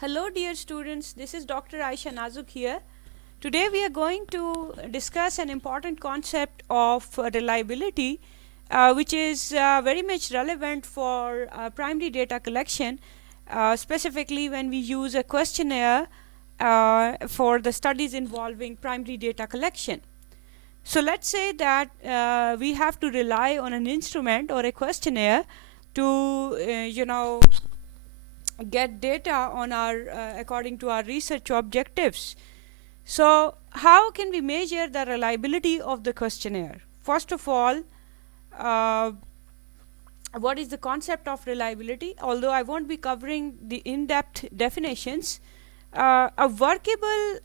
Hello dear students, this is Dr. Aisha Nazuk here. Today we are going to discuss an important concept of reliability which is very much relevant for primary data collection, specifically when we use a questionnaire for the studies involving primary data collection. So let's say that we have to rely on an instrument or a questionnaire to get data on our according to our research objectives. So how can we measure the reliability of the questionnaire? First of all, uh, what is the concept of reliability? Although I won't be covering the in-depth definitions, a workable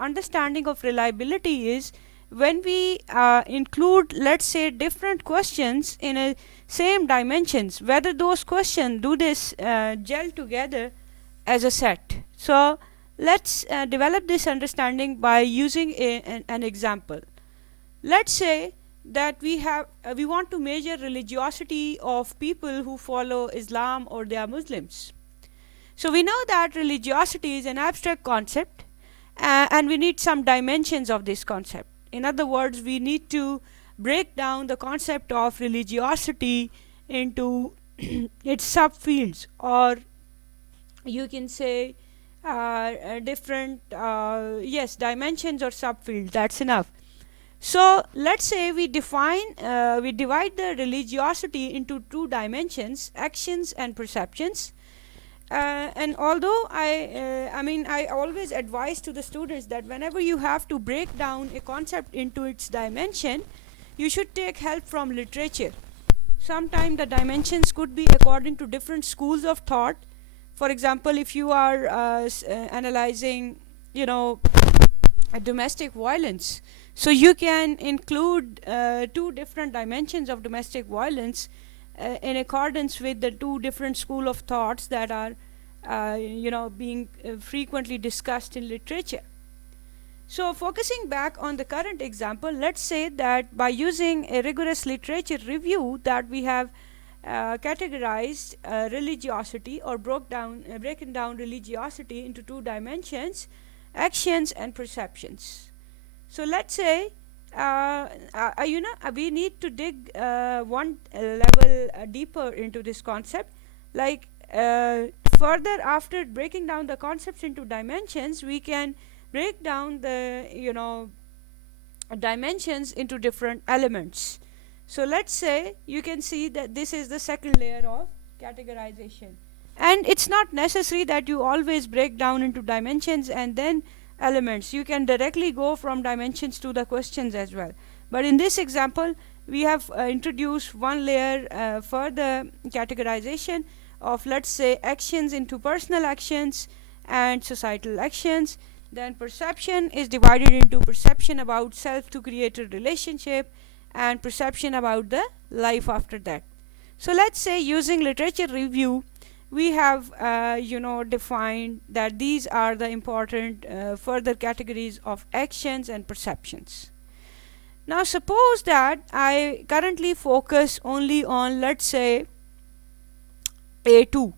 understanding of reliability is when we include, let's say, different questions in a same dimensions, whether those questions do this gel together as a set. So let's develop this understanding by using an example. Let's say that we want to measure religiosity of people who follow Islam or they are Muslims. So we know that religiosity is an abstract concept, and we need some dimensions of this concept. In other words, we need to break down the concept of religiosity into its subfields, or you can say different yes, dimensions or subfields. That's enough. So let's say we divide the religiosity into two dimensions: actions and perceptions. And although I always advise to the students that whenever you have to break down a concept into its dimension, you should take help from literature. Sometimes the dimensions could be according to different schools of thought. For example, if you are analyzing, domestic violence, so you can include two different dimensions of domestic violence in accordance with the two different school of thoughts that are being frequently discussed in literature. So focusing back on the current example, let's say that by using a rigorous literature review that we have categorized religiosity, or broken down religiosity into two dimensions: actions and perceptions. So let's say we need to dig one level deeper into this concept. Like further, after breaking down the concepts into dimensions, we can break down the dimensions into different elements. So let's say you can see that this is the second layer of categorization, and it's not necessary that you always break down into dimensions and then elements. You can directly go from dimensions to the questions as well. But in this example, we have introduced one layer for the categorization of, let's say, actions into personal actions and societal actions. Then perception is divided into perception about self to creator relationship and perception about the life after that. So let's say, using literature review, we have defined that these are the important further categories of actions and perceptions. Now suppose that I currently focus only on, let's say, A2,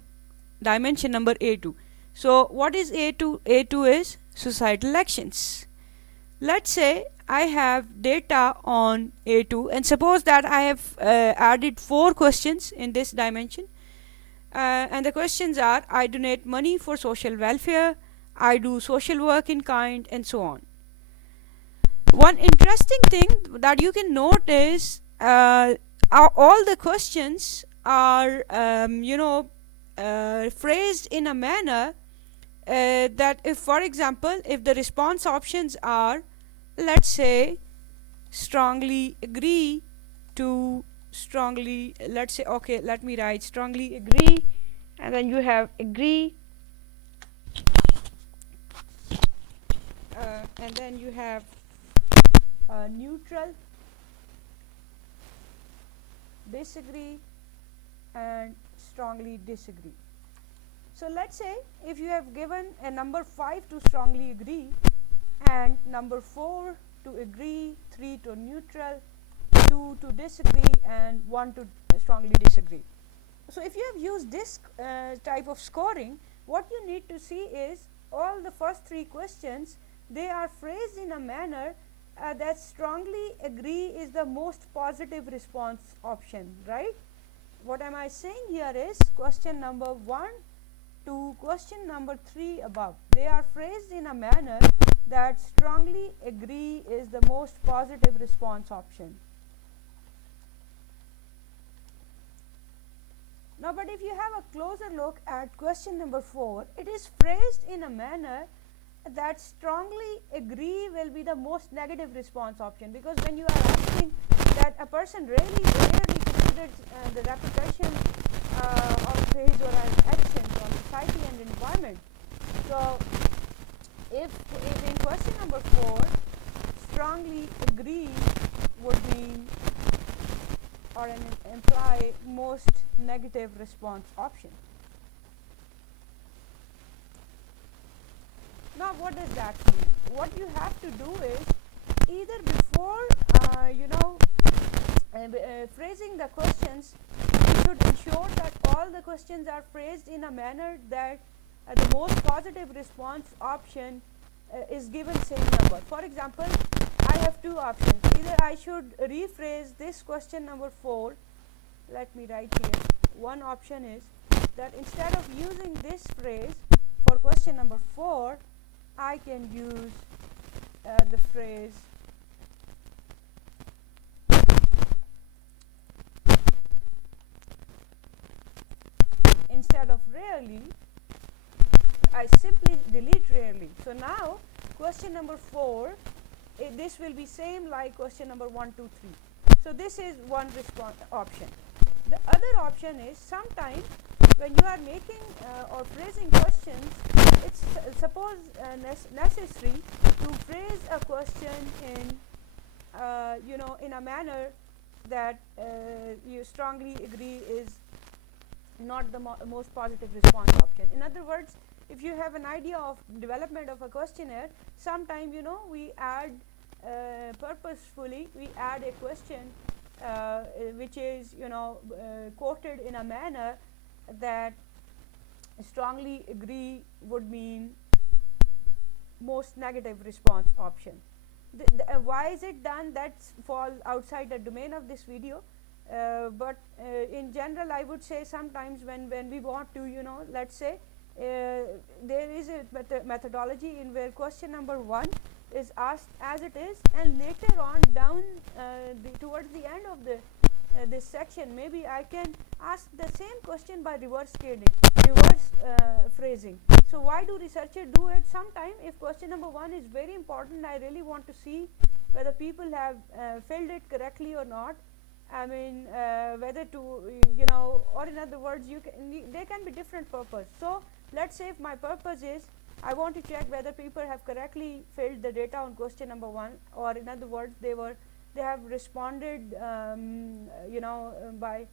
dimension number A2. So what is A2? A2 is societal actions. Let's say I have data on A2, and suppose that I have added 4 questions in this dimension. And the questions are: I donate money for social welfare, I do social work in kind, and so on. One interesting thing that you can note is all the questions are phrased in a manner that, if, for example, if the response options are, let's say, strongly agree to strongly, let's say, okay, let me write strongly agree, and then you have agree, and then you have neutral, disagree, and strongly disagree. So let's say if you have given a number 5 to strongly agree, and number 4 to agree, 3 to neutral, 2 to disagree, and 1 to strongly disagree. So if you have used this type of scoring, what you need to see is all the first three questions, they are phrased in a manner that strongly agree is the most positive response option, right? What am I saying here is question number 1 to question number 3 above, they are phrased in a manner that strongly agree is the most positive response option. Now, but if you have a closer look at question number 4, it is phrased in a manner that strongly agree will be the most negative response option, because when you are asking that a person really rarely considers the repercussions of his or her actions on society and environment. So, if in question number 4, strongly agree would mean or imply most negative response option. Now, what does that mean? What you have to do is either before phrasing the questions, you should ensure that all the questions are phrased in a manner that the most positive response option is given same number. For example, I have two options. Either I should rephrase this question number 4. Let me write here. One option is that instead of using this phrase for question number 4, I can use the phrase instead of rarely, I simply delete rarely. So now question number 4, this will be same like question number 1, 2, 3. So this is one response option. The other option is sometimes when you are making or phrasing questions, it's suppose necessary to phrase a question in in a manner that you strongly agree is not the most positive response option. In other words, if you have an idea of development of a questionnaire, sometimes we add purposefully we add a question which is quoted in a manner that strongly agree would mean most negative response option. Why is it done? That falls outside the domain of this video, but in general I would say sometimes when we want to let's say there is a methodology in where question number 1 is asked as it is, and later on down towards the end of the this section, maybe I can ask the same question by reverse phrasing. So why do researchers do it? Sometime if question number 1 is very important, I really want to see whether people have filled it correctly or not. I mean whether to or in other words they can be different purpose. So let's say if my purpose is I want to check whether people have correctly filled the data on question number 1, or in other words they have responded by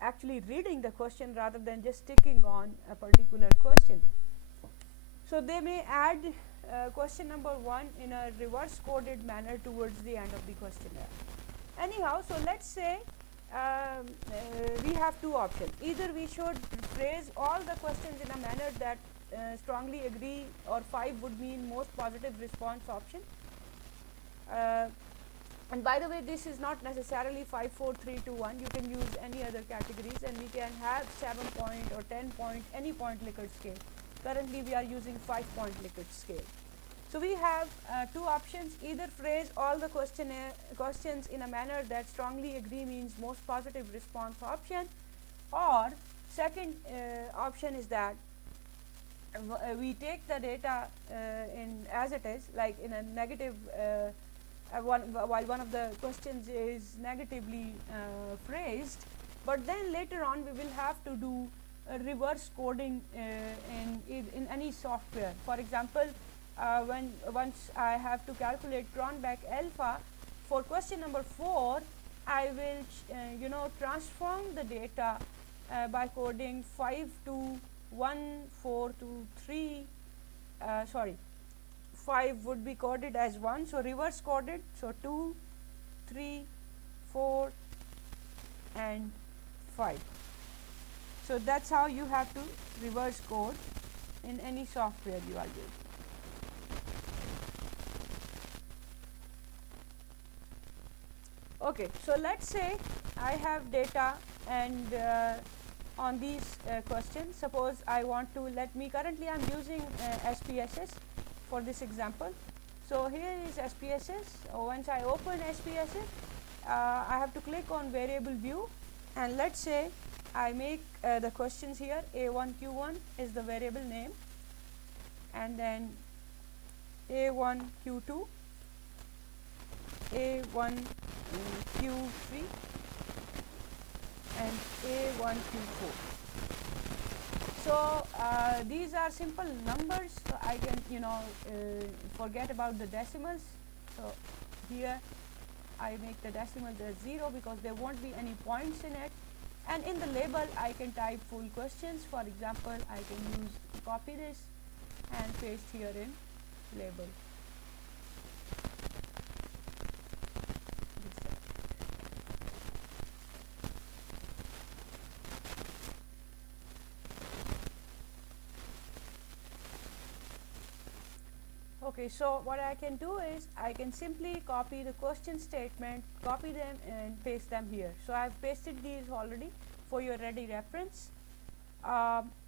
actually reading the question rather than just sticking on a particular question. So they may add question number 1 in a reverse coded manner towards the end of the questionnaire. Anyhow, so let's say we have two options. Either we should phrase all the questions in a manner that strongly agree, or 5 would mean most positive response option. And by the way, this is not necessarily 5, 4, 3, 2, 1. You can use any other categories, and we can have 7-point or 10-point, any point Likert scale. Currently we are using 5-point Likert scale. So we have two options. Either phrase all the questions in a manner that strongly agree means most positive response option, or second option is that we take the data in as it is, like in a negative while one of the questions is negatively phrased, but then later on we will have to do reverse coding in any software. For example, once I have to calculate Cronbach alpha for question number 4, I will transform the data by coding 5 to 1, 4 to 3 sorry, 5 would be coded as 1, so reverse coded, so 2, 3, 4 and 5. So that's how you have to reverse code in any software you are using. Okay, so let's say I have data and on these questions, suppose I want to currently I'm using SPSS for this example. So here is SPSS. Once I open SPSS, I have to click on variable view, and let's say I make the questions here. A1Q1 is the variable name, and then A1Q2, A1Q3, and A1Q4. So these are simple numbers, so I can forget about the decimals. So here I make the decimals as 0 because there won't be any points in it. And in the label I can type full questions. For example, I can copy this and paste here in label. Okay, so what I can do is I can simply copy the question statement, copy them and paste them here. So I've pasted these already for your ready reference.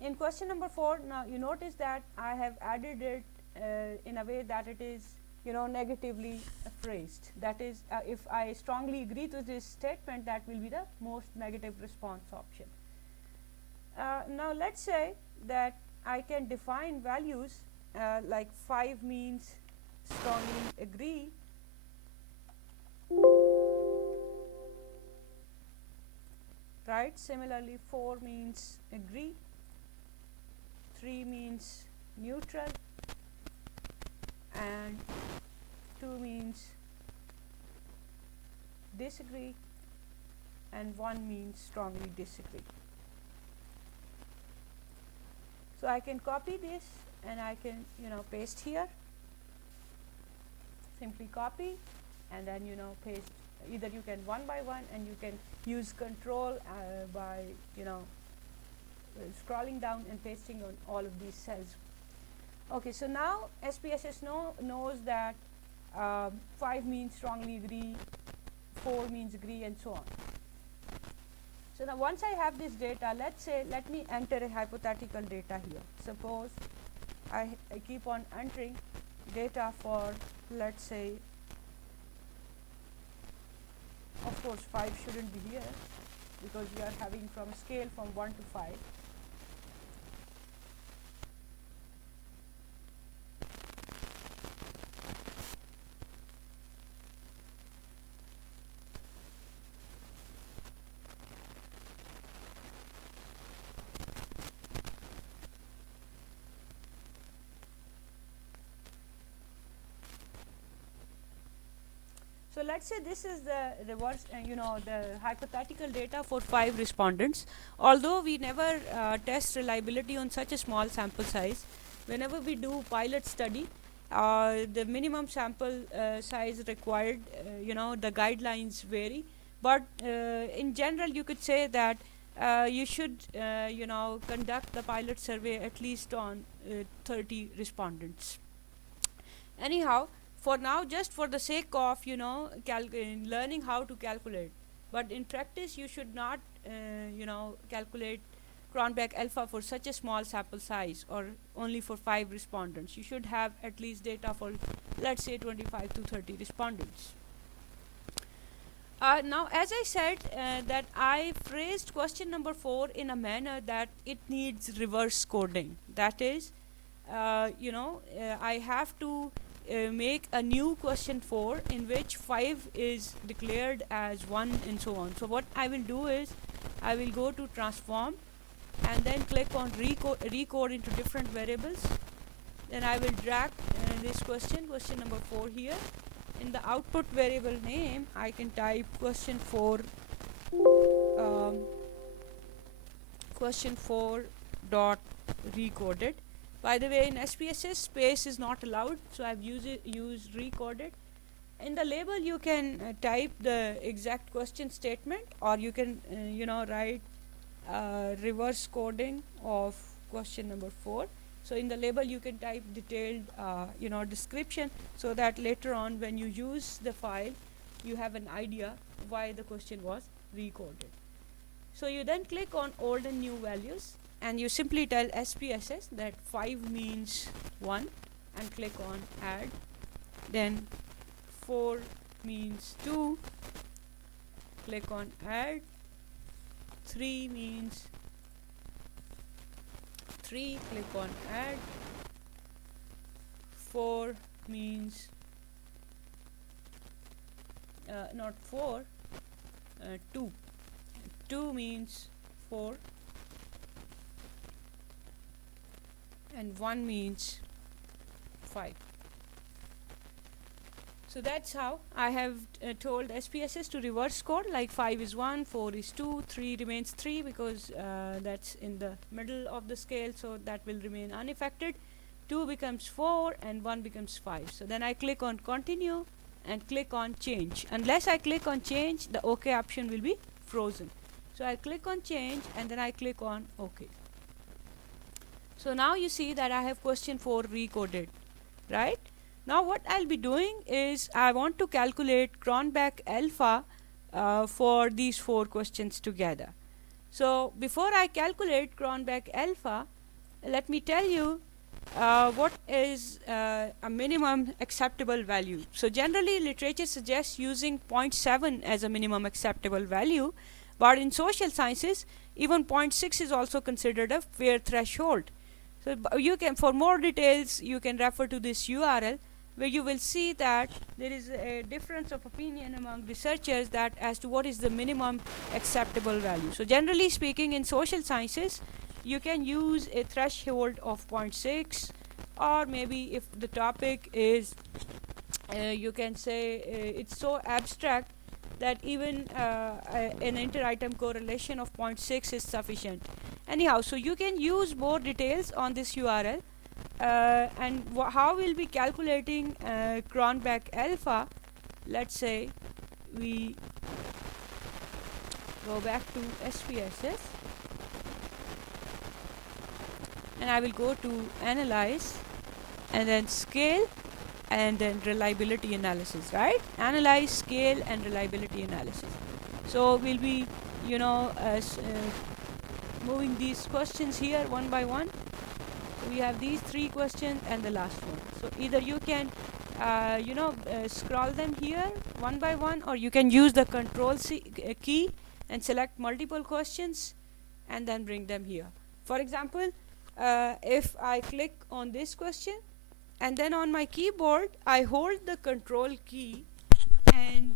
In question number 4, now you notice that I have added it in a way that it is negatively phrased. That is, if I strongly agree to this statement, that will be the most negative response option. Now let's say that I can define values like 5 means strongly agree, right? Similarly, 4 means agree, 3 means neutral, and 2 means disagree, and 1 means strongly disagree. So I can copy this and I can paste here. Simply copy and then paste. Either you can one by one, and you can use control by scrolling down and pasting on all of these cells. Okay, so now SPSS knows that 5 means strongly agree, 4 means agree, and so on. So now once I have this data, let me enter a hypothetical data here. Suppose I keep on entering data for, let's say, of course 5 shouldn't be here because we are having from a scale from 1 to 5. So let's say this is the reverse, the hypothetical data for 5 respondents. Although we never test reliability on such a small sample size, whenever we do pilot study, the minimum sample size required, the guidelines vary. But in general, you could say that you should, conduct the pilot survey at least on 30 respondents. Anyhow, for now, just for the sake of learning how to calculate, but in practice you should not calculate Cronbach alpha for such a small sample size or only for 5 respondents. You should have at least data for, let's say, 25 to 30 respondents. Now, as I said, that I phrased question number 4 in a manner that it needs reverse coding. That is, I have to make a new question 4 in which 5 is declared as 1 and so on. So what I will do is I will go to transform and then click on recode into different variables. Then I will drag this question number 4 here. In the output variable name, I can type question 4 dot recoded. By the way, in SPSS, space is not allowed, so I've used recoded. In the label, you can type the exact question statement, or you can write reverse coding of question number 4. So in the label you can type detailed description, so that later on when you use the file you have an idea why the question was recoded. So you then click on old and new values, and you simply tell SPSS that 5 means 1 and click on add. Then 4 means 2, click on add. 3 means 3, click on add. 4 means not 4, 2. 2 means 4, and 1 means 5. So that's how I have told SPSS to reverse code, like 5 is 1, 4 is 2, 3 remains 3 because that's in the middle of the scale, so that will remain unaffected. 2 becomes 4 and 1 becomes 5. So then I click on continue and click on change. Unless I click on change, the OK option will be frozen. So I click on change and then I click on OK. So now you see that I have question 4 recoded, right? Now what I'll be doing is I want to calculate Cronbach alpha for these 4 questions together. So before I calculate Cronbach alpha, let me tell you what is a minimum acceptable value. So generally literature suggests using 0.7 as a minimum acceptable value, but in social sciences even 0.6 is also considered a fair threshold. So you can, for more details, you can refer to this URL, where you will see that there is a difference of opinion among researchers that as to what is the minimum acceptable value. So generally speaking, in social sciences you can use a threshold of 0.6, or maybe if the topic is you can say it's so abstract that even an inter-item correlation of 0.6 is sufficient. Anyhow, so you can use more details on this URL. And how we'll be calculating Cronbach alpha. Let's say we go back to SPSS and I will go to analyze and then scale and then reliability analysis, right? Analyze, scale and reliability analysis. So we'll be moving these questions here one by one. We have these 3 questions and the last one. So either you can scroll them here one by one, or you can use the control key and select multiple questions and then bring them here. For example, if I click on this question and then on my keyboard I hold the control key and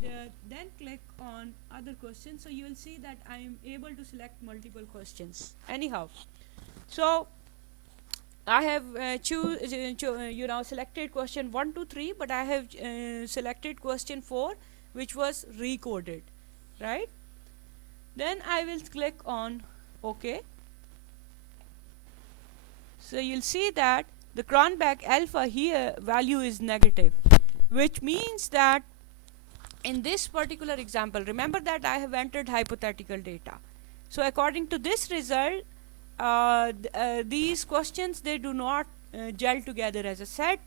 then click on other questions, so you will see that I am able to select multiple questions. Anyhow, so I have selected question 1, 2, 3, but I have selected question 4, which was recoded, right? Then I will click on OK. So you'll see that the Cronbach alpha here value is negative, which means that in this particular example, remember that I have entered hypothetical data. So according to this result, these questions, they do not gel together as a set,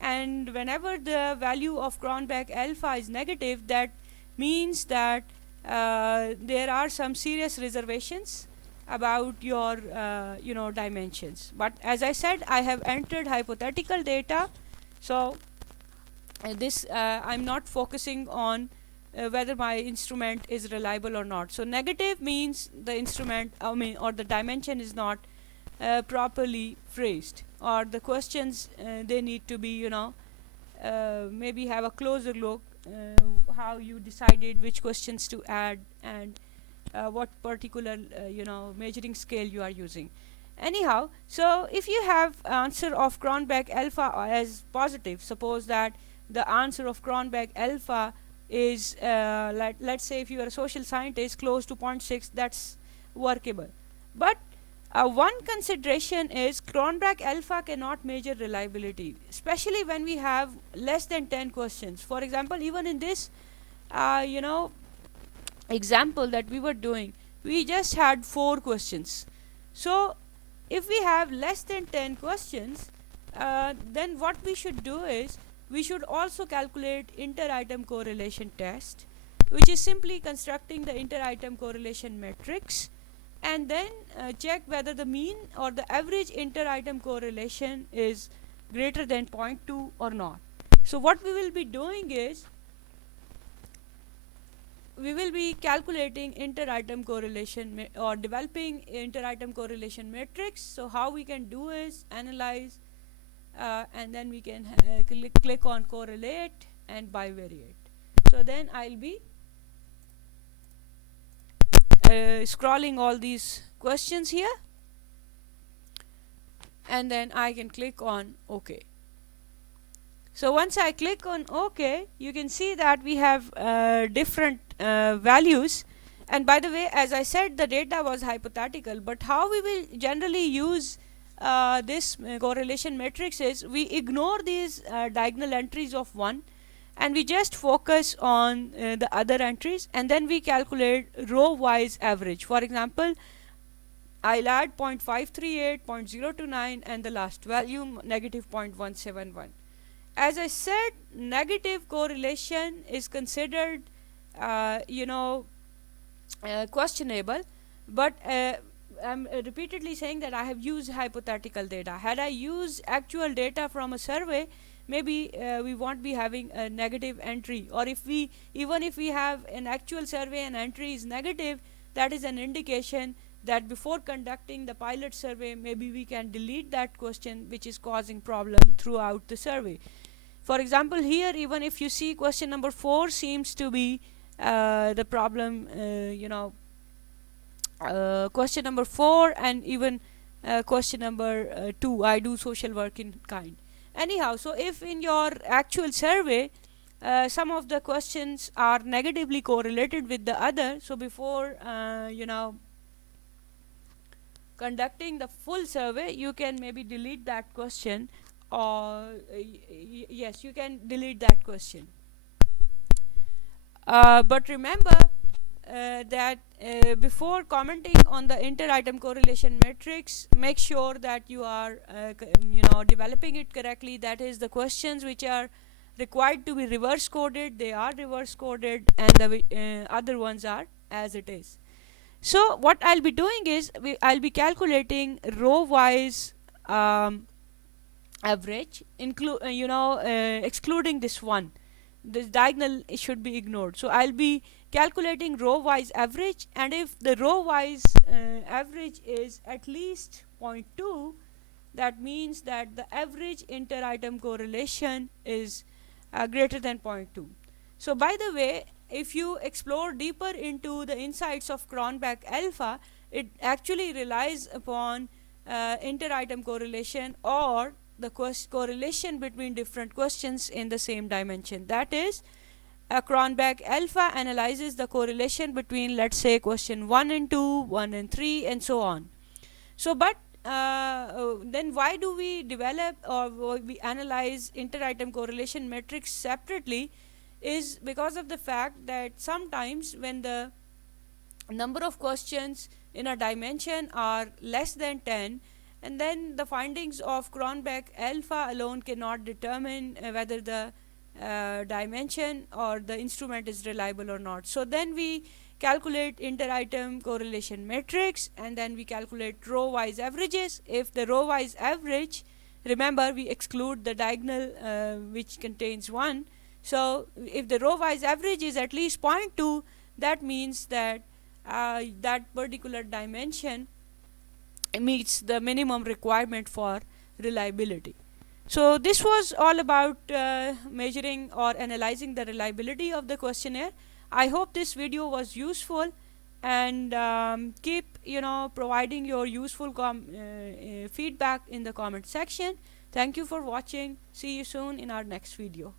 and whenever the value of Cronbach alpha is negative, that means that there are some serious reservations about your dimensions. But as I said, I have entered hypothetical data, so this I'm not focusing on whether my instrument is reliable or not. So negative means the instrument, or the dimension is not properly phrased, or the questions they need to be maybe have a closer look how you decided which questions to add and what particular measuring scale you are using. Anyhow, so if you have answer of Cronbach alpha as positive, suppose that the answer of Cronbach alpha is let's say if you are a social scientist, close to 0.6, that's workable. But one consideration is Cronbach alpha cannot measure reliability, especially when we have less than 10 questions. For example, even in this example that we were doing, we just had 4 questions. So if we have less than 10 questions, then what we should do is we should also calculate inter-item correlation test, which is simply constructing the inter-item correlation matrix and then check whether the mean or the average inter-item correlation is greater than 0.2 or not. So what we will be doing is we will be calculating inter-item correlation or developing inter-item correlation matrix. So how we can do is analyze and then we can click on correlate and bivariate. So then I'll be scrolling all these questions here and then I can click on OK. So once I click on OK, you can see that we have different values. And by the way, as I said, the data was hypothetical, but how we will generally use this correlation matrix is we ignore these diagonal entries of 1 and we just focus on the other entries, and then we calculate row wise average. For example, I'll add 0.538, 0.029 and the last value negative 0.171. As I said, negative correlation is considered questionable, but I'm repeatedly saying that I have used hypothetical data. Had I used actual data from a survey, maybe we won't be having a negative entry, or even if we have an actual survey and entry is negative, that is an indication that before conducting the pilot survey, maybe we can delete that question which is causing problem throughout the survey. For example, here even if you see question number 4 seems to be the problem, question number 4 and even question number 2, I do social work in kind. Anyhow, so if in your actual survey some of the questions are negatively correlated with the other, so before conducting the full survey, you can maybe delete that question, or yes, you can delete that question. But remember that before commenting on the inter-item correlation matrix, make sure that you are developing it correctly. That is, the questions which are required to be reverse coded, they are reverse coded, and the other ones are as it is. So what I'll be doing is I'll be calculating row wise average, excluding this one. This diagonal should be ignored. So I'll be calculating row wise average, and if the row wise average is at least 0.2, that means that the average inter-item correlation is greater than 0.2. So by the way, if you explore deeper into the insights of Cronbach alpha, it actually relies upon inter-item correlation, or the correlation between different questions in the same dimension. That is, Cronbach alpha analyzes the correlation between, let's say, question 1 and 2, 1 and 3, and so on. So but then why do we develop or we analyze inter-item correlation matrix separately, is because of the fact that sometimes when the number of questions in a dimension are less than 10, and then the findings of Cronbach alpha alone cannot determine whether the dimension or the instrument is reliable or not. So then we calculate inter-item correlation matrix, and then we calculate row wise averages. If the row wise average, remember we exclude the diagonal which contains 1. So if the row wise average is at least 0.2, that means that that particular dimension meets the minimum requirement for reliability. So this was all about measuring or analyzing the reliability of the questionnaire. I hope this video was useful, and keep providing your useful feedback in the comment section. Thank you for watching. See you soon in our next video.